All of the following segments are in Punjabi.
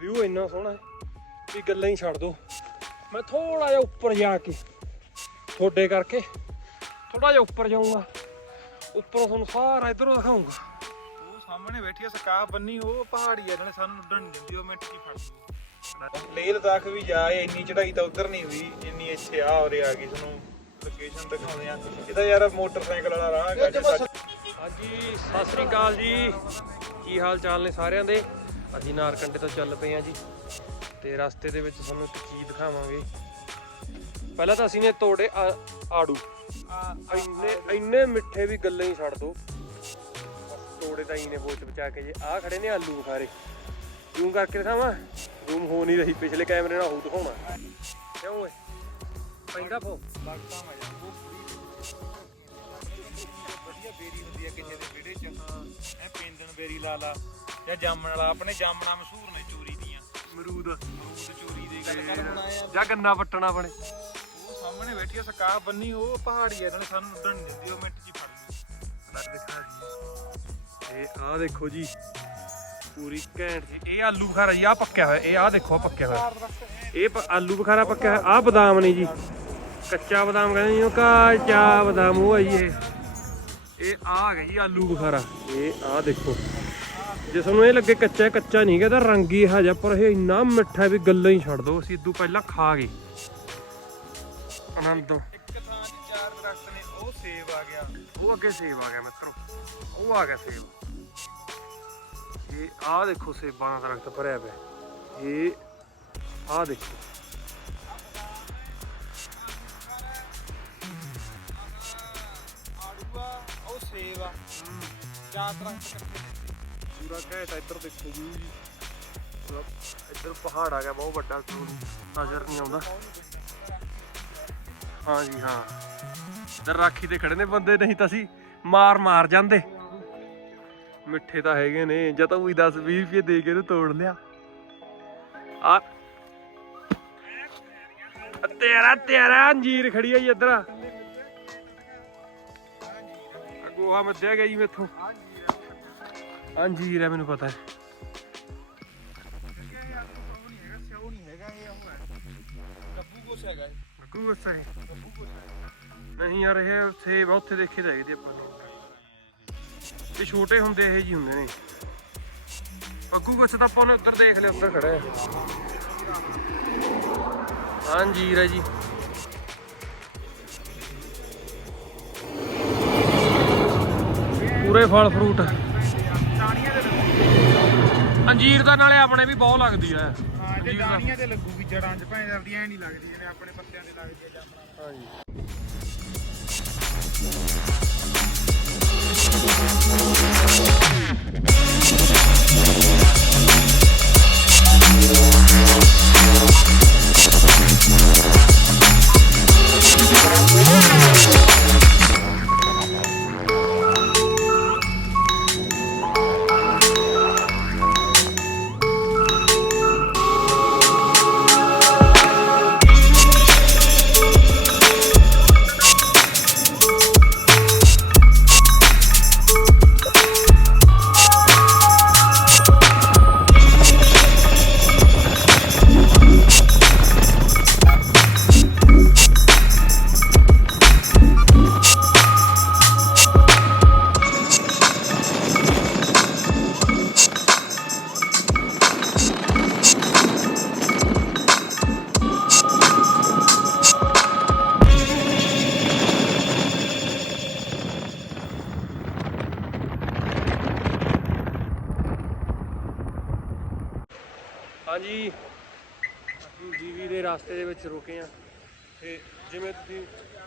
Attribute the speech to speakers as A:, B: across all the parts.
A: ਵਿਊ ਇੰਨਾ ਸੋਹਣਾ ਹੈ ਵੀ ਗੱਲਾਂ ਹੀ ਛੱਡ ਦੋ। ਮੈਂ ਥੋੜਾ ਜਿਹਾ ਉੱਪਰ ਜਾ ਕੇ ਥੋੜੇ ਕਰਕੇ ਥੋੜਾ ਜਿਹਾ ਉੱਪਰ ਜਾਊਂਗਾ। ਉੱਪਰੋਂ ਤੁਹਾਨੂੰ ਸਾਰਾ ਇਧਰੋਂ ਦਿਖਾਊਂਗਾ।
B: ਉਹ ਸਾਹਮਣੇ ਬੈਠੀ ਆ ਸਕਾਫ ਬੰਨੀ ਉਹ ਪਹਾੜੀ ਆ ਜਿਹਨੇ ਸਾਨੂੰ ਉੱਡਣ ਨਹੀਂ ਦਿੰਦੀ ਉਹ ਮਿੰਟ ਕੀ ਫੜ ਲੂ ਲੇਹ ਲਦਾਖ ਵੀ ਜਾਏ ਇੰਨੀ ਚੜਾਈ ਤਾਂ ਉਧਰ ਨਹੀਂ ਹੋਈ ਜਿੰਨੀ ਇੱਥੇ ਆ ਉਰੇ ਆ ਗਈ ਤੁਹਾਨੂੰ ਲੋਕੇਸ਼ਨ ਦਿਖਾਉਂਦੇ ਆ। ਇਹ ਤਾਂ ਯਾਰ ਮੋਟਰਸਾਈਕਲ ਵਾਲਾ ਰਾਹ ਹੈਗਾ
A: ਹਾਂਜੀ ਸਤਿ ਸ੍ਰੀ ਅਕਾਲ ਜੀ। ਕੀ ਹਾਲ ਚਾਲ ਨੇ ਸਾਰਿਆਂ ਦੇ? ਅਸੀਂ ਨਾਰਕੰਡੇ ਤੋਂ ਚੱਲ ਪਏ ਹਾਂ ਜੀ ਤੇ ਰਸਤੇ ਦੇ ਵਿੱਚ ਤੁਹਾਨੂੰ ਇੱਕ ਚੀਜ਼ ਦਿਖਾਵਾਂਗੇ। ਪਹਿਲਾਂ ਤਾਂ ਅਸੀਂ ਨੇ ਤੋੜੇ ਆ- ਆੜੂ। ਇੰਨੇ ਇੰਨੇ ਮਿੱਠੇ ਵੀ ਗੱਲਾਂ ਹੀ ਛੱਡ ਦੋ। ਤੋੜੇ ਤਾਂ ਹੀ ਨੇ ਬੋਚ ਬਚਾ ਕੇ ਜੇ। ਆ ਖੜੇ ਨੇ ਆਲੂ ਬੁਖਾਰੇ। ਜ਼ੂਮ ਕਰਕੇ ਦਿਖਾਵਾਂ? ਜ਼ੂਮ ਹੋ ਨਹੀਂ ਰਹੀ ਪਿਛਲੇ ਕੈਮਰੇ ਨਾਲ ਹੋ ਦਿਖਾਉਣਾ। ਕਿਉਂ ਓਏ ਪੈਂਦਾ ਫੋ।
B: ਲੱਗਦਾ ਮਜ਼ਾ ਉਹ ਵਧੀਆ ਬੇਰੀ ਹੁੰਦੀ ਆ ਕਿਸੇ ਦੇ ਵਿਹੜੇ ਚ। ਐ ਪੈਂਦਣ ਬੇਰੀ ਲਾ ਲਾ। ਜਾਂ ਜਾਮਣ ਵਾਲਾ ਆਪਣੇ ਜਾਮਣਾ ਮਸ਼ਹੂਰ ਨੇ ਚੋਰੀ ਦੀਆਂ। ਮਰੂਦ ਚੋਰੀ ਦੇ ਗੱਲ ਕਰ ਹੁਣ ਆਇਆ
A: ਜਾਂ ਗੰਨਾ ਪੱਟਣਾ ਬਣੇ
B: ਉਹ ਸਾਹਮਣੇ ਬੈਠੀ ਆ ਸਕਾਫ ਬੰਨੀ ਉਹ ਪਹਾੜੀ ਆ ਜਿਹਨੇ ਸਾਨੂੰ ਉੱਡਣ ਨਹੀਂ ਦਿੰਦੀ ਉਹ ਮਿੰਟ ਚ ਹੀ ਫੜ ਲੂ
A: ਲੱਗ ਦਿਖਾ ਜੀ ਇਹ ਆਹ ਦੇਖੋ ਜੀ ਪੂਰੀ ਘੈਂਟ। ਜੀ ਇਹ ਆਲੂ ਬੁਖਾਰਾ ਜੀ ਆ ਪੱਕਿਆ ਹੋਇਆ ਇਹ ਆਹ ਦੇਖੋ ਆਹ ਪੱਕਿਆ ਹੋਇਆ। ਇਹ ਪ- ਆਲੂ ਬੁਖਾਰਾ ਪੱਕਿਆ ਹੋਇਆ ਆਹ ਬਦਾਮ ਨੇ ਜੀ। ਕੱਚਾ ਬਦਾਮ ਕਹਿੰਦੇ ਜਿਹਨੂੰ ਕੱਚਾ ਬਦਾਮ ਉਹ ਜੀ ਇਹ। ਇਹ ਆ ਗਿਆ ਜੀ ਆਲੂ ਬੁਖਾਰਾ। ਇਹ ਆਹ ਦੇਖੋ। ਜੇ ਤੁਹਾਨੂੰ ਇਹ ਲੱਗੇ ਕੱਚਾ ਹੈ, ਕੱਚਾ ਨਹੀਂ ਹੈਗਾ ਇਹਦਾ ਰੰਗ ਹੀ ਜਿਹਾ ਪਰ ਇਹ ਇੰਨਾ ਮਿੱਠਾ ਹੈ ਵੀ ਗੱਲਾਂ ਹੀ ਛੱਡ ਦੋ ਅਸੀਂ ਇਦੋਂ ਪਹਿਲਾਂ ਖਾ ਗਏ। ਆਨੰਦ।
B: ਇੱਕ ਥਾਂ 'ਚ ਚਾਰ ਦਰਖਤ ਨੇ ਉਹ ਸੇਬ ਆ ਗਿਆ।
A: ਉਹ ਅੱਗੇ ਸੇਬ ਆ ਗਿਆ ਮਿੱਤਰੋ। ਉਹ ਆ ਗਿਆ ਸੇਬ। ਇਹ ਆਹ ਦੇਖੋ ਸੇਬਾਂ ਦਾ ਦਰਖਤ ਭਰਿਆ ਪਿਆ। ਇਹ ਆਹ ਦੇਖੋ।
B: ਆੜੂਆ ਉਹ ਸੇਬ ਆ। ਚਾਰ ਦਰਖਤ ਇਕੱਠੇ
A: ਪੂਰਾ ਘੈਂਟ ਆ, ਇੱਧਰ ਦੇਖੋ ਜੀ। ਪੂਰਾ ਇੱਧਰ ਪਹਾੜ ਆ ਗਿਆ ਬਹੁਤ ਵੱਡਾ ਤੁਹਾਨੂੰ ਨਜ਼ਰ ਨਹੀਂ ਆਉਂਦਾ। ਹਾਂ ਜੀ ਹਾਂ। ਇੱਧਰ ਰਾਖੀ ਤੇ ਖੜੇ ਨੇ ਬੰਦੇ ਨਹੀਂ ਤਾਂ ਅਸੀਂ ਮਾਰ ਮਾਰ ਜਾਂਦੇ। ਮਿੱਠੇ ਤਾਂ ਹੈਗੇ ਨੇ ਜਾਂ ਤਾਂ ਉਹੀ 10 20 ਰੁਪਏ ਦੇ ਕੇ ਇਹਨੂੰ ਤੋੜ ਲਿਆ। ਆ ਤੇਰਾ ਤੇਰਾ ਅੰਜੀਰ ਖੜੀ ਆ ਜੀ ਇੱਧਰ। ਆ ਗੋਹਾ ਮੱਧਿਆ ਗਿਆ ਜੀ ਮੇਥੋਂ। ਅੰਜੀਰ ਹੈ ਮੈਨੂੰ ਪਤਾ ਹੈ।
B: ਨਹੀਂ
A: ਗੁੱਸਾ ਹੈ। ਯਾਰ ਇਹ ਆ ਉੱਥੇ ਦੇਖੇ ਤਾਂ ਹੈਗੇ ਤੇ ਆਪਾਂ ਨੇ। ਇਹ ਛੋਟੇ ਹੁੰਦੇ ਇਹ ਜੀ ਹੁੰਦੇ ਨੇ। ਅੱਗੂ ਗੁੱਸ ਤਾਂ ਆਪਾਂ ਨੇ ਉੱਧਰ ਦੇਖ ਲਿਆ ਉੱਧਰ ਖੜਾ ਹੈ ਹਾਂ। ਅੰਜੀਰ ਹੈ ਜੀ। ਪੂਰੇ ਫਲ ਫਰੂਟ। ਅੰਜੀਰ ਦਾ ਨਾਲੇ ਆਪਣੇ ਵੀ ਬਹੁਤ ਲੱਗਦੀ ਹੈ
B: ਤੇ ਲੱਗੂਗੀ ਜੜਾਂ 'ਚ ਭਾਵੇਂ ਆਪਦੀ ਐ ਨਹੀਂ ਲੱਗਦੀ ਜਿਵੇਂ ਆਪਣੇ ਪੱਤਿਆਂ ਤੇ ਲੱਗਦੀ ਹੈ
A: ਹਾਂਜੀ। ਜੀਵੀ ਦੇ ਰਸਤੇ ਦੇ ਵਿੱਚ ਰੁਕੇ ਆ ਤੇ ਜਿਵੇਂ ਤੁਸੀਂ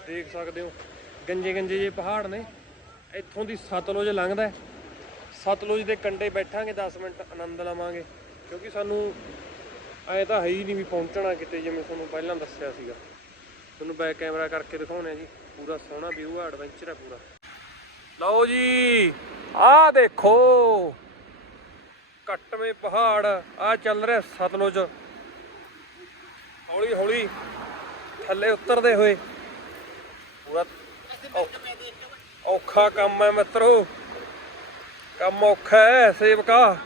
A: ਦੇਖ ਸਕਦੇ ਹੋ, ਗੰਜੇ ਗੰਜੇ ਜੇ ਪਹਾੜ ਨੇ। ਇੱਥੋਂ ਦੀ ਸਤਲੁਜ ਲੰਘਦਾ ਸਤਲੁਜ ਦੇ ਕੰਢੇ ਬੈਠਾਂਗੇ 10 ਮਿੰਟ ਆਨੰਦ ਲਵਾਂਗੇ। ਕਿਉਂਕਿ ਸਾਨੂੰ ਐ ਤਾਂ ਹੈ ਹੀ ਨਹੀਂ ਵੀ ਪਹੁੰਚਣਾ ਕਿਤੇ, ਜਿਵੇਂ ਤੁਹਾਨੂੰ ਪਹਿਲਾਂ ਦੱਸਿਆ ਸੀਗਾ। ਤੁਹਾਨੂੰ ਬੈਕ ਕੈਮਰਾ ਕਰਕੇ ਦਿਖਾਉਣੇ ਆ ਜੀ। ਪੂਰਾ ਸੋਹਣਾ ਵਿਊ ਆ ਐਡਵੈਂਚਰ ਹੈ ਪੂਰਾ। ਲਓ ਜੀ, ਆਹ ਦੇਖੋ। ਕੱਟਵੇਂ ਪਹਾੜ ਆ ਚੱਲ ਰਿਹਾ ਸਤਲੁਜ। ਹੌਲੀ ਹੌਲੀ ਥੱਲੇ ਉਤਰਦੇ ਹੋਏ। ਪੂਰਾ ਔਖਾ ਕੰਮ ਹੈ ਮਿੱਤਰੋ। ਕੰਮ ਔਖਾ ਹੈ ਸੇਵਕਾ।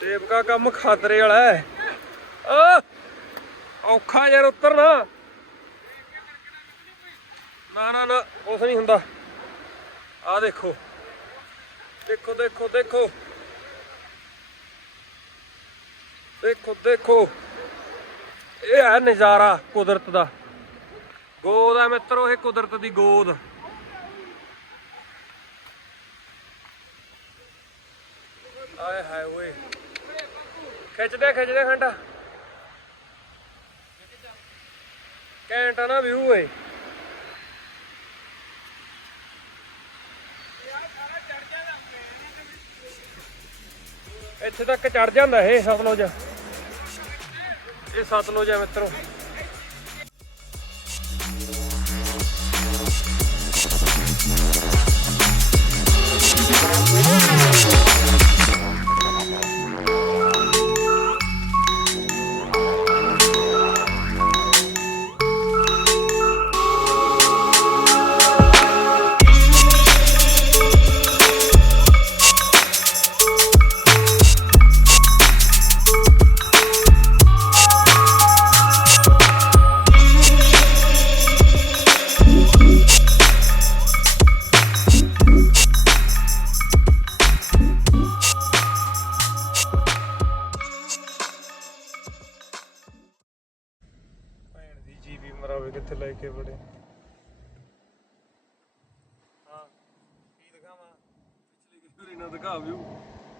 A: ਸੇਵਕਾ ਕੰਮ ਖਾਤਰੇ ਵਾਲਾ ਹੈ ਓ, ਔਖਾ ਯਾਰ ਉਤਰਨਾ। ਨਾ ਨਾ ਨਾ, ਕੁਛ ਨਹੀਂ ਹੁੰਦਾ। ਆ ਦੇਖੋ। ਦੇਖੋ ਦੇਖੋ ਦੇਖੋ। ਦੇਖੋ ਦੇਖੋ। ਇਹ ਹੈ ਨਜ਼ਾਰਾ ਕੁਦਰਤ ਦਾ। ਗੋਦ ਆ ਮਿੱਤਰੋ, ਇਹ ਕੁਦਰਤ ਦੀ ਗੋਦ। ਆਏ ਹਾਏ ਓਏ। ਖਿੱਚਦੇ ਖਿੱਚਦੇ ਖੰਡਾ। ਘੈਂਟ ਨਾ ਵਿਊ ਓਏ। ਇੱਥੇ ਤੱਕ ਚੜ ਜਾਂਦਾ ਇਹ ਸਤਲੁਜ ਇਹ ਸਤਲੁਜ ਹੈ ਮਿੱਤਰੋ।
B: ਲੈ ਕੇ ਬੜੇ ਹਾਂ ਕੀ ਦਿਖਾਵਾਂ?
A: ਪਿਛਲੇ ਕਿਹੜੇ ਨਾ ਦਿਖਾ ਵਿਊ।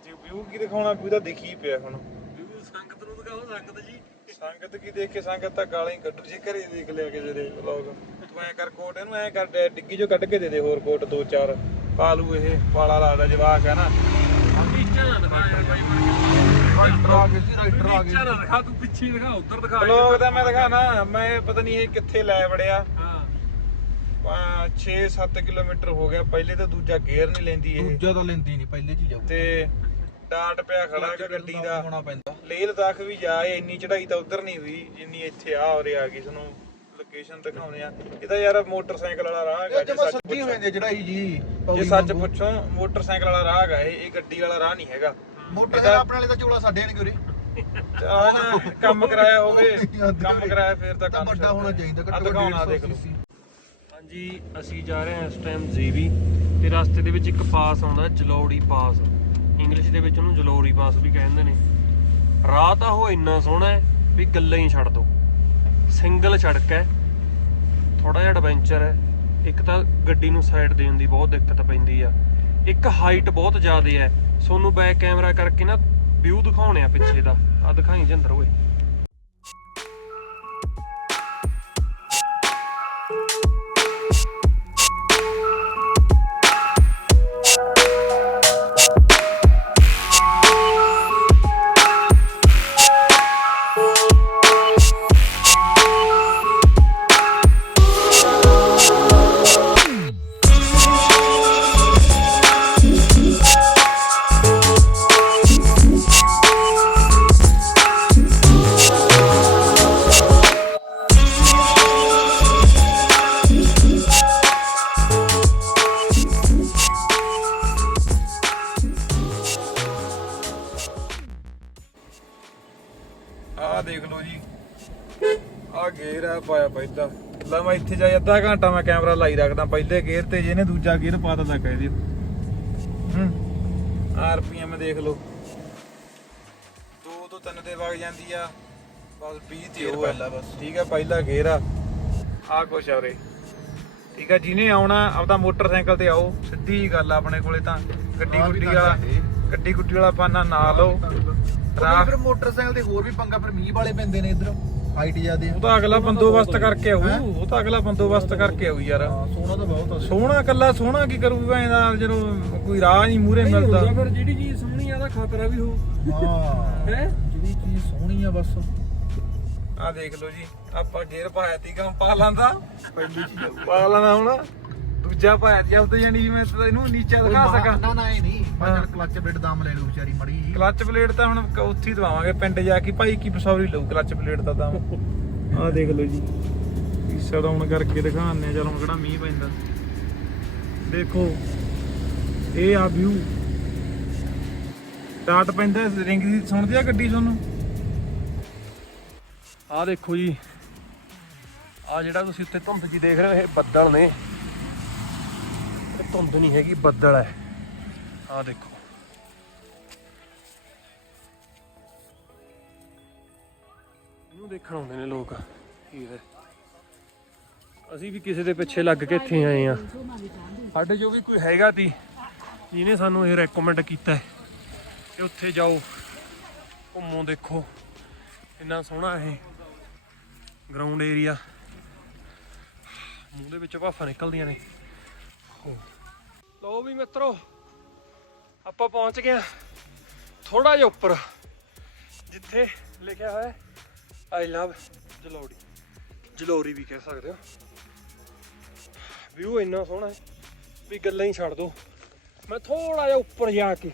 B: ਜੇ ਵਿਊ ਕੀ ਦਿਖਾਉਣਾ ਵੀ ਤਾਂ ਦਿਖੀ ਪਿਆ ਹੁਣ।
A: ਵਿਊ ਸੰਗਤ ਨੂੰ ਦਿਖਾਓ ਸੰਗਤ ਜੀ।
B: ਸੰਗਤ ਕੀ ਦੇਖ ਕੇ ਸੰਗਤ ਤਾਂ ਗਾਲਾਂ ਹੀ ਕੱਢੂ ਜੇ ਘਰੇ ਦੇਖ ਲਿਆ ਕਿਸੇ ਦੇ ਵਲੌਗ ਤੂੰ ਐ ਕਰ ਕੋਟ ਇਹਨੂੰ ਐ ਕਰ ਡਿੱਗੀ ਜੋ ਕੱਢ ਕੇ ਦੇ ਦੇ ਹੋਰ ਕੋਟ ਦੋ ਚਾਰ। ਪਾ ਲੂ ਇਹ ਪਾਲਾ ਲੱਗਦਾ ਜਵਾਕ ਹੈ ਨਾ।
A: ਨੀਚਾ ਨਾ ਦਿਖਾ ਯਾਰ ਬਾਈ
B: ਰਾਈਟਰ ਆ ਗਏ ਸੀ ਰਾਈਟਰ ਆ
A: ਨੀਚਾ ਨਾ ਦਿਖਾ ਤੂੰ ਪਿੱਛੇ ਹੀ ਦਿਖਾ ਉੱਧਰ ਦਿਖਾ।
B: ਵਲੌਗ ਤਾਂ ਮੈਂ ਦਿਖਾਣਾ ਮੈਂ ਪਤਾ ਨਹੀਂ ਇਹ ਕਿੱਥੇ ਲੈ ਵੜਿਆ।
A: ਹਾਂ।
B: 6-7 ਕਿਲੋਮੀਟਰ ਹੋ ਗਿਆ ਪਹਿਲੇ ਤਾਂ ਦੂਜਾ ਗੇਅਰ ਨਹੀਂ ਲੈਂਦੀ ਇਹ।
C: ਦੂਜਾ ਤਾਂ ਲੈਂਦੀ ਨਹੀਂ ਪਹਿਲੇ ਚ ਜਾਊ
B: ਤੇ ਡਾਟ ਪਿਆ ਖੜਾ ਹੈਗਾ ਗੱਡੀ ਦਾ।
C: ਹੋਣਾ ਪੈਂਦਾ।
B: ਲੇਹ ਲਦਾਖ ਵੀ ਜਾਏ ਇੰਨੀ ਚੜਾਈ ਤਾਂ ਉਧਰ ਨਹੀਂ ਹੋਈ ਜਿੰਨੀ ਇੱਥੇ ਆ ਉਰੇ ਆ ਗਈ ਤੁਹਾਨੂੰ ਲੋਕੇਸ਼ਨ ਦਿਖਾਉਂਦੇ ਆ। ਇਹ ਤਾਂ ਯਾਰ ਮੋਟਰਸਾਈਕਲ ਵਾਲਾ ਰਾਹ ਹੈਗਾ
C: ਇਹ
B: ਜੇ
C: ਜਮਾ
B: ਸੱਚ
C: ਸੱਦੀ ਹੋ
B: ਪੁੱਛੋ
C: ਜਾਂਦੀ ਚੜਾਈ ਜੀ
B: ਜੇ
C: ਪੌੜੀ
B: ਸੱਚ
C: ਵਾਂਗੂ।
B: ਪੁੱਛੋ ਮੋਟਰਸਾਈਕਲ ਵਾਲਾ ਰਾਹ ਹੈਗਾ ਇਹ ਇਹ ਗੱਡੀ ਵਾਲਾ ਰਾਹ ਨਹੀਂ ਹੈਗਾ।
C: ਮੋਟਰ ਦਾ ਆਪਣੇ ਵਾਲੇ ਤਾਂ ਚੋਲਾ ਸਾਡੇ ਨਹੀਂ ਗੁਰੇ
B: ਆਹ ਨਾ ਕੰਮ ਕਰਾਇਆ ਹੋਵੇ ਕੰਮ ਕਰਾਇਆ ਫੇਰ ਤਾਂ ਕੰਮ
C: ਵੱਡਾ ਹੋਣਾ ਚਾਹੀਦਾ
B: ਆ
C: ਘੱਟੋ
B: ਦਿਖਾਉਣਾ
C: ਘੱਟ
B: ਦੇਖ ਲਓ।
C: 180
A: ਹਾਂਜੀ ਅਸੀਂ ਜਾ ਰਹੇ ਹਾਂ ਇਸ ਟਾਈਮ ਜ਼ੀਵੀ ਤੇ ਰਸਤੇ ਦੇ ਵਿੱਚ ਇੱਕ ਪਾਸ ਆਉਂਦਾ ਜਲੌੜੀ ਪਾਸ। ਇੰਗਲਿਸ਼ ਦੇ ਵਿੱਚ ਉਹਨੂੰ ਜਲੌੜੀ ਪਾਸ ਵੀ ਕਹਿੰਦੇ ਨੇ। ਰਾਹ ਤਾਂ ਉਹ ਇੰਨਾ ਸੋਹਣਾ ਹੈ ਵੀ ਗੱਲਾਂ ਹੀ ਛੱਡ ਦੋ। ਸਿੰਗਲ ਸੜਕ ਹੈ। ਥੋੜਾ ਜਿਹਾ ਐਡਵੈਂਚਰ ਹੈ। ਇੱਕ ਤਾਂ ਗੱਡੀ ਨੂੰ ਸਾਈਡ ਦੇਣ ਦੀ ਬਹੁਤ ਦਿੱਕਤ ਪੈਂਦੀ ਆ। ਇੱਕ ਹਾਈਟ ਬਹੁਤ ਜ਼ਿਆਦਾ ਹੈ। ਸੋਨੂੰ ਬੈਕ ਕੈਮਰਾ ਕਰਕੇ ਨਾ ਵਿਊ ਦਿਖਾਉਣੇ ਆ ਪਿੱਛੇ ਦਾ। ਆ ਦਿਖਾਈ ਜਿੰਦਰ, ਓਏ।
B: ਪਹਿਲਾਂ ਲੈ ਮੈਂ ਇੱਥੇ ਜਾ ਅੱਧਾ ਘੰਟਾ ਮੈਂ ਕੈਮਰਾ ਲਾਈ ਰੱਖਦਾ ਪਹਿਲੇ ਗੇਅਰ ਤੇ ਜੇ ਇਹਨੇ ਦੂਜਾ ਗੇਅਰ ਪਾਤਾ ਤਾਂ ਕਹਿ ਦਿਓ। ਹੂੰ ਆਰਪੀਐਮ ਦੇਖ ਲਓ। 2 ਤੋਂ 3 ਤੇ ਵਗ ਜਾਂਦੀ ਆ ਬਸ 20 ਤੇ ਉਹ
C: ਪਹਿਲਾ ਬਸ।
B: ਠੀਕ ਆ ਪਹਿਲਾ ਗੇਅਰ ਆ। ਆ ਕੁਛ ਆ ਉਰੇ। ਠੀਕ ਆ ਜਿਹਨੇ ਆਉਣਾ ਆਪਦਾ ਮੋਟਰਸਾਈਕਲ ਤੇ ਆਓ। ਸਿੱਧੀ ਗੱਲ ਆ ਆਪਣੇ ਕੋਲੇ ਤਾਂ। ਗੱਡੀ ਗੁੱਡੀ ਵਾਲਾ
C: ਹੈ।
B: ਗੱਡੀ ਗੁੱਡੀ ਵਾਲਾ ਪਾਨਾ ਨਾ ਲਓ।
C: ਫਿਰ ਮੋਟਰਸਾਈਕਲ ਤੇ ਹੋਰ ਵੀ ਪੰਗਾ ਫਿਰ ਮੀਂਹ ਵਾਲੇ ਪੈਂਦੇ ਨੇ ਇਧਰ। ਹਾਈਟ ਜ਼ਿਆਦੇ
B: ਉਹ ਤਾਂ ਅਗਲਾ ਬੰਦੋਬਸਤ ਕਰਕੇ ਆਊ ਉਹ ਤਾਂ ਅਗਲਾ ਬੰਦੋਬਸਤ ਕਰਕੇ ਆਊ ਯਾਰ।
C: ਸੋਨਾ ਤਾਂ ਬਹੁਤ ਆ
B: ਸੋਹਣਾ ਕੱਲਾ ਸੋਹਣਾ ਕੀ ਕਰੂਗਾ ਇਹਦਾ ਜਦੋਂ ਕੋਈ ਰਾਹ ਨਹੀਂ ਮੂਰੇ ਮਿਲਦਾ।
A: ਫਿਰ ਜਿਹੜੀ ਚੀਜ਼ ਸੋਹਣੀ ਆ ਦਾ ਖਤਰਾ ਵੀ ਹੋ
C: ਹਾਂ।
A: ਹੈ?
C: ਜਿਹੜੀ ਚੀਜ਼ ਸੋਹਣੀ ਆ ਬਸ।
B: ਆ ਦੇਖ ਲਓ ਜੀ ਆਪਾਂ ਗੇਅਰ ਪਾਇਆ ਤੀ ਪਾ ਲਾਂਦਾ।
C: ਪਹਿਲੀ ਚੀਜ਼
B: ਪਾ ਲਾਂਦਾ ਹੁਣ। ਦੂਜਾ ਪਾਇਆ ਤੀ ਆਪਤੇ ਜਾਨੀ ਮੈਂ ਤਾਂ ਇਹਨੂੰ ਨੀਚੇ ਦਿਖਾ ਸਕਾਂ।
C: ਨਾ ਨਾ ਇਹ ਨਹੀਂ। ਮੈਂ
B: ਹਾਂ।
C: ਚੱਲ ਕਲੱਚ ਬੈਡ ਦਾਮ ਲੈ ਲੂ ਵਿਚਾਰੀ ਮੜੀ ਜੀ
B: ਕਲੱਚ ਪਲੇਟ ਤਾਂ ਹੁਣ ਕ- ਉੱਥੇ ਹੀ ਦਵਾਵਾਂਗੇ ਪਿੰਡ ਜਾ ਕੇ। ਭਾਈ ਕੀ ਬਸੌਰੀ ਲਊ ਕਲੱਚ ਪਲੇਟ ਦਾ ਤਾਂ ਆ ਦੇਖ ਲਓ ਜੀ। ਈਸਾ ਡਾਊਨ ਕਰਕੇ ਦਿਖਾਉਂਦੇ ਚਲ ਹੁਣ ਕਿਹੜਾ ਮੀਂਹ ਪੈਂਦਾ। ਦੇਖੋ ਇਹ ਆ ਵਿਊ ਡਾਟ ਪੈਂਦਾ ਰਿੰਗ ਦੀ। ਸੁਣਦੀ ਆ ਗੱਡੀ ਤੁਹਾਨੂੰ?
A: ਆਹ ਦੇਖੋ ਜੀ। ਆਹ ਜਿਹੜਾ ਤੁਸੀਂ ਉੱਤੇ ਧੁੰਦ ਜੀ ਦੇਖ ਰਹੇ ਹੋ ਇਹ ਬੱਦਲ ਨੇ। ਧੁੰਦ ਨਹੀਂ ਹੈਗੀ, ਬੱਦਲ ਹੈ। ਆਹ ਦੇਖੋ। ਇਹਨੂੰ ਦੇਖਣ ਆਉਂਦੇ ਨੇ ਲੋਕ ਹੀਰ ਅਸੀਂ ਵੀ ਕਿਸੇ ਦੇ ਪਿੱਛੇ ਲੱਗ ਕੇ ਇੱਥੇ ਆਏ ਆ ਸਾਡੇ ਜੋ ਵੀ ਕੋਈ ਹੈਗਾ ਤੀ ਜਿਹਨੇ ਸਾਨੂੰ ਇਹ ਰეკਮੈਂਡ ਕੀਤਾ ਹੈ ਕਿ ਉੱਥੇ ਜਾਓ, ਘੁੰਮੋ, ਦੇਖੋ। ਇੰਨਾ ਸੋਹਣਾ ਇਹ ਗਰਾਊਂਡ ਏਰੀਆ ਮੂੰਹ ਦੇ ਵਿੱਚੋਂ ਭਾਫਾਂ ਨਿਕਲਦੀਆਂ ਨੇ। ਹੋ। ਵੀ ਮਿੱਤਰੋ, ਆਪਾਂ ਪਹੁੰਚ ਗਏ ਥੋੜਾ ਜਿਹਾ ਉੱਪਰ, ਜਿੱਥੇ ਲਿਖਿਆ ਹੋਇਆ ਆਈ ਲਵ ਜਲੋੜੀ, ਜਲੋਰੀ ਵੀ ਕਹਿ ਸਕਦੇ ਹੋ। ਵਿਊ ਇੰਨਾ ਸੋਹਣਾ ਹੈ ਵੀ ਗੱਲਾਂ ਹੀ ਛੱਡ ਦੋ। ਮੈਂ ਥੋੜਾ ਜਿਹਾ ਉੱਪਰ ਜਾ ਕੇ,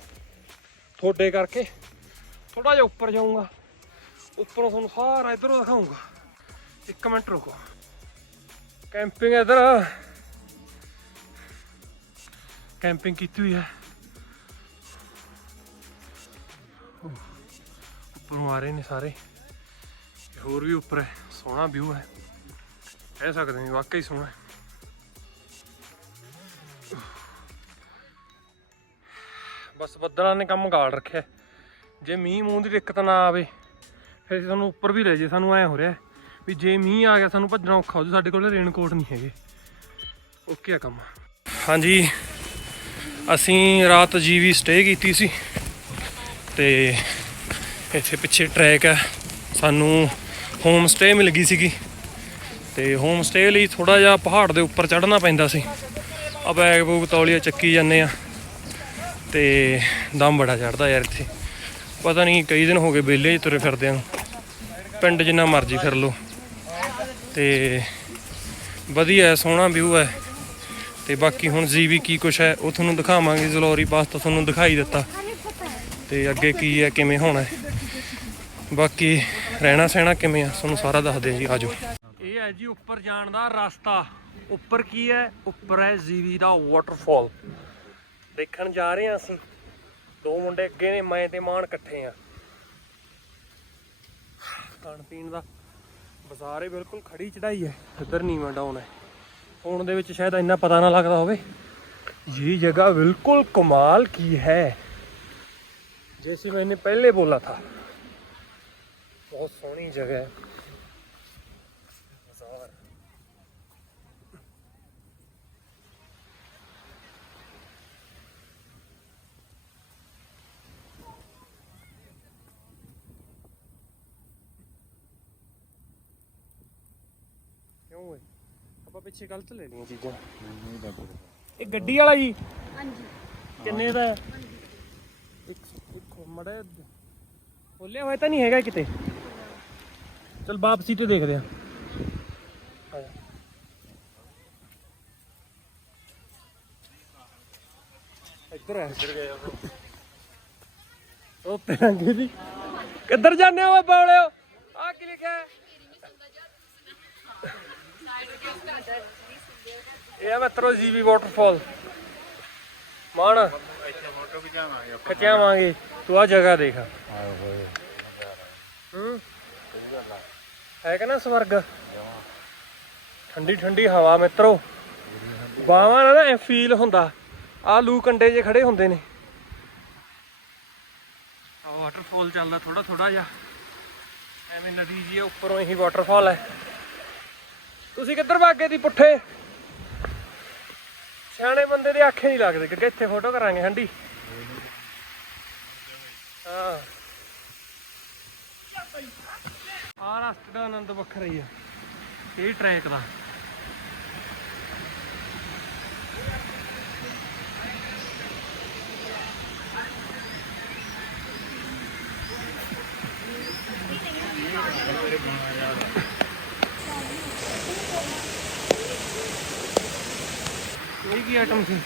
A: ਤੁਹਾਡੇ ਕਰਕੇ ਥੋੜਾ ਜਿਹਾ ਉੱਪਰ ਜਾਊਂਗਾ। ਉੱਪਰੋਂ ਤੁਹਾਨੂੰ ਸਾਰਾ ਇਧਰੋਂ ਦਿਖਾਉਂਗਾ ਇੱਕ ਮਿੰਟ ਰੁਕੋ। ਕੈਂਪਿੰਗ ਇਧਰ ਕੈਂਪਿੰਗ ਕੀਤੀ ਹੋਈ ਹੈ। ਉੱਪਰੋਂ ਆ ਰਹੇ ਨੇ ਸਾਰੇ। ਹੋਰ ਵੀ ਉੱਪਰ ਹੈ। ਸੋਹਣਾ ਵਿਊ ਹੈ। ਕਹਿ ਸਕਦੇ ਹਾਂ ਵਾਕਈ ਸੋਹਣਾ ਹੈ। ਬਸ ਬੱਦਲਾਂ ਨੇ ਕੰਮ ਗਾਲ ਰੱਖਿਆ ਜੇ ਮੀਂਹ ਮੂੰਹ ਦੀ ਦਿੱਕਤ ਨਾ ਆਵੇ, ਫਿਰ ਅਸੀਂ ਤੁਹਾਨੂੰ ਉੱਪਰ ਵੀ ਲੈ ਜੇ ਸਾਨੂੰ ਐ ਹੋ ਰਿਹਾ ਵੀ ਜੇ ਮੀਂਹ ਆ ਗਿਆ, ਸਾਨੂੰ ਭੱਜਣਾ ਔਖਾ ਹੋ ਜੂ ਸਾਡੇ ਕੋਲ ਰੇਨਕੋਟ ਨਹੀਂ ਹੈਗੇ। ਓਕੇ ਆ ਕੰਮ। ਹਾਂਜੀ। ਅਸੀਂ ਰਾਤ ਜੀਵੀ ਸਟੇ ਕੀਤੀ ਸੀ ਤੇ ਇੱਥੇ ਪਿੱਛੇ ਟਰੈਕ ਹੈ। ਸਾਨੂੰ ਹੋਮ ਸਟੇ ਮਿਲ ਗਈ ਸੀਗੀ। ਤੇ ਹੋਮ ਸਟੇ ਲਈ ਥੋੜਾ ਜਿਹਾ ਪਹਾੜ ਦੇ ਉੱਪਰ ਚੜ੍ਹਨਾ ਪੈਂਦਾ ਸੀ। ਆ ਬੈਗ ਬੂਗ ਤੌਲੀਆ ਚੱਕੀ ਜਾਂਦੇ ਆ ਤੇ ਦਮ ਬੜਾ ਚੜਦਾ ਯਾਰ ਇੱਥੇ। ਪਤਾ ਨਹੀਂ ਕਈ ਦਿਨ ਹੋ ਗਏ ਵਿਹਲੇ 'ਚ ਤੁਰੇ ਫਿਰਦੇ ਆ ਪਿੰਡ ਜਿੰਨਾ ਮਰਜ਼ੀ ਫਿਰ ਲਓ। ਤੇ ਵਧੀਆ ਸੋਹਣਾ ਵਿਊ ਹੈ। ਤੇ ਬਾਕੀ ਹੁਣ ਜੀਵੀ ਕੀ ਕੁਛ ਹੈ, ਉਹ ਤੁਹਾਨੂੰ ਦਿਖਾਵਾਂਗੇ, ਜ਼ਲੋਰੀ ਪਾਸ ਤਾਂ ਤੁਹਾਨੂੰ ਦਿਖਾਈ ਦਿੱਤਾ। ਤੇ ਅੱਗੇ ਕੀ ਹੈ, ਕਿਵੇਂ ਹੋਣਾ ਹੈ। ਬਾਕੀ ਰਹਿਣਾ ਸਹਿਣਾ ਕਿਵੇਂ ਆ, ਤੁਹਾਨੂੰ ਸਾਰਾ ਦੱਸਦੇ ਆ ਜੀ, ਆਜੋ। ਇਹ ਹੈ ਜੀ ਉੱਪਰ ਜਾਣ ਦਾ ਰਸਤਾ। ਉੱਪਰ ਕੀ ਹੈ? ਉੱਪਰ ਹੈ ਜੀਵੀ ਦਾ ਵਾਟਰਫਾਲ ਦੇਖਣ ਜਾ ਰਹੇ ਹਾਂ ਅਸੀਂ। ਦੋ ਮੁੰਡੇ ਅੱਗੇ ਨੇ, ਮੈਂ ਤੇ ਮਾਨ ਇਕੱਠੇ ਆ ਖਾਣ ਪੀਣ ਦਾ ਬਾਜ਼ਾਰ ਹੀ ਬਿਲਕੁਲ ਖੜੀ ਚੜਾਈ ਹੈ। ਇੱਧਰ ਨੀਵਾਂ ਡਾਊਨ ਹੈ। ਹੋਣ ਦੇ ਵਿੱਚ ਸ਼ਾਇਦ ਇੰਨਾ ਪਤਾ ਨਾ ਲੱਗਦਾ ਹੋਵੇ। ਇਹ ਜਗ੍ਹਾ ਬਿਲਕੁਲ ਕਮਾਲ ਕੀ ਹੈ। जैसे मैंने पहले बोला था बहुत सोहनी जगह है क्यों है ਪਿੱਛੇ ਗਲਤ ਲੈ ਲਈਆਂ ਚੀਜ਼ਾਂ। ਇਹ ਗੱਡੀ ਵਾਲਾ ਜੀ?
D: ਹਾਂਜੀ।
A: ਕਿੰਨੇ ਦਾ? ਹੈ? ਇੱਕ ਇੱਕ ਮੜਾ ਖੋਲਿਆ ਹੋਇਆ ਤਾਂ ਨਹੀਂ ਹੈਗਾ ਕਿਤੇ? ਚਲ ਵਾਪਸੀ ਤੇ ਦੇਖਦੇ ਆ ਆ ਜਾ। ਇੱਧਰ ਆ। ਇੱਧਰ ਗਏ ਉਹ ਤਿਰੰਗੇ ਜੀ। ਕਿੱਧਰ ਜਾਂਦੇ ਹੋ ਬਾਬਲਿਓ ਆ ਕੀ ਲਿਖਿਆ ਹੈ ਇਹ ਆ ਮਿੱਤਰੋ ਜੀਵੀ ਵਾਟਰਫਾਲ ਮਾਣ।
B: ਇੱਥੇ
A: ਤੂੰ ਆ ਜਗ੍ਹਾ ਦੇਖ। ਹੂੰ। ਹੈ ਕਿ ਨਾ ਸਵਰਗ? ਠੰਡੀ ਠੰਡੀ ਹਵਾ ਮਿੱਤਰੋ। ਬਾਵਾਂ ਨਾਲ ਨਾ ਫੀਲ ਹੁੰਦਾ। ਆ ਲੂ ਕੰਡੇ ਜੇ ਖੜੇ ਹੁੰਦੇ ਨੇ। ਆ ਵਾਟਰਫਾਲ ਚੱਲਦਾ ਥੋੜਾ ਥੋੜਾ ਜਿਹਾ। ਐਵੇਂ ਨਦੀ ਜੀ ਉੱਪਰੋਂ ਇਹੀ ਵਾਟਰਫਾਲ ਹੈ। ਤੁਸੀਂ ਕਿੱਧਰ ਭਾਗੇ ਦੀ ਪੁੱਠੇ? ਸਿਆਣੇ ਬੰਦੇ ਦੇ ਆਖੇ ਨਹੀਂ ਲੱਗਦੇ ਕਿ ਇੱਥੇ ਫੋਟੋ ਕਰਾਂਗੇ ਹੰਡੀ ਹਾਂ। ਆ ਰਸਤੇ ਦਾ ਆਨੰਦ ਵੱਖਰਾ ਹੀ ਆ। ਇਹ ਟਰੈਕ ਦਾ। ਕੀ ਆਈਟਮ ਸੀ?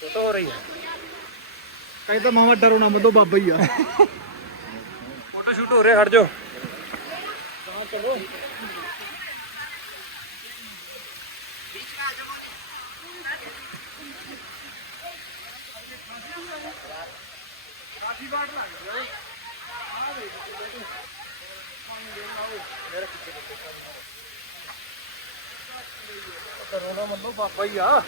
A: ਫੋਟੋ ਹੋ ਰਹੀ ਹੈ
C: ਕਹਿੰਦਾ ਮਾਮਾ ਡਰੋ ਨਾ ਮਦੋ ਬਾਬਾ ਹੀ ਆ।
A: ਫੋਟੋ ਸ਼ੂਟ ਹੋ ਰਿਹਾ ਖੜ ਜਾਓ ਕਾਫੀ ਵਾਟ ਲੱਗਦੀ ਓਏ ਆ ਦੇ ਮੇਰੇ ਪਿੱਛੇ ਬੱਤੇ ਕਰੋਨਾ ਮੰਨੋ ਬਾਬਾ ਹੀ ਆ।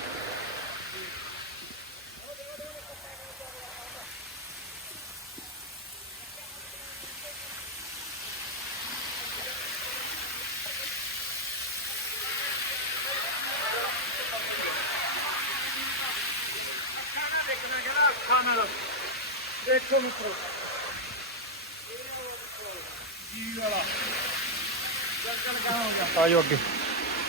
A: ਦੇਖੋ ਮਿੱਤਰੋ। ਜੀ ਵਾਲਾ। ਚੱਲ ਚੱਲ ਕਹਾਂ ਹੋ ਗਿਆ ਆਜੋ ਅੱਗੇ।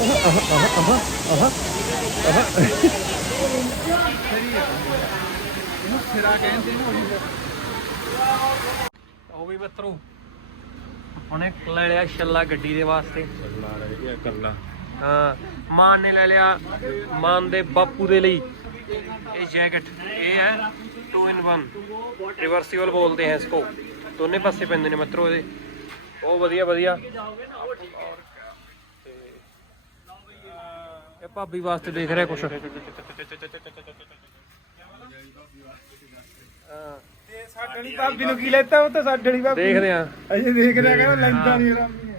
A: ਨਹਾਉਣਾ ਤਾਂ ਨਹੀਂ
C: ਸਿਰਾ ਕਹਿੰਦੇ ਨੇ ਉਹੀ
A: ਉਹ ਵੀ ਮਿੱਤਰੋ ਉਹਨੇ ਲੈ ਲਿਆ ਛੱਲਾ ਗੱਡੀ ਦੇ ਵਾਸਤੇ।
B: ਕੱਲਾ ਰਹਿ ਗਿਆ ਕੱਲਾ
A: ਹਾਂ, ਮਾਨ ਨੇ ਲੈ ਲਿਆ ਮਾਨ ਦੇ ਬਾਪੂ ਦੇ ਲਈ। ਇਹ ਜੈਕਟ, ਇਹ ਹੈ 2 ਇਨ 1 ਰਿਵਰਸੀਬਲ ਬੋਲਦੇ ਹੈ ਇਸਕੋ ਦੋਨੇ ਪਾਸੇ ਪੈਂਦੇ ਨੇ ਮਿੱਤਰੋ ਇਹਦੇ। ਉਹ ਵਧੀਆ ਵਧੀਆ ਇਹ ਭਾਬੀ ਵਾਸਤੇ ਦੇਖ ਰਿਹਾ ਕੁਛ। ਹਾਂ
B: ਤੇ ਸਾਡੇ ਵਾਲੀ ਭਾਬੀ ਨੂੰ ਕੀ ਲੈਤਾ ਉਹ ਤਾਂ ਸਾਡੇ ਵਾਲੀ ਭਾਬੀ
A: ਦੇਖਦੇ ਆ
B: ਅਜੇ ਦੇਖ ਰਿਹਾ ਕਹਿੰਦਾ ਲੈਂਦਾ ਨਹੀਂ ਰਾਮੀ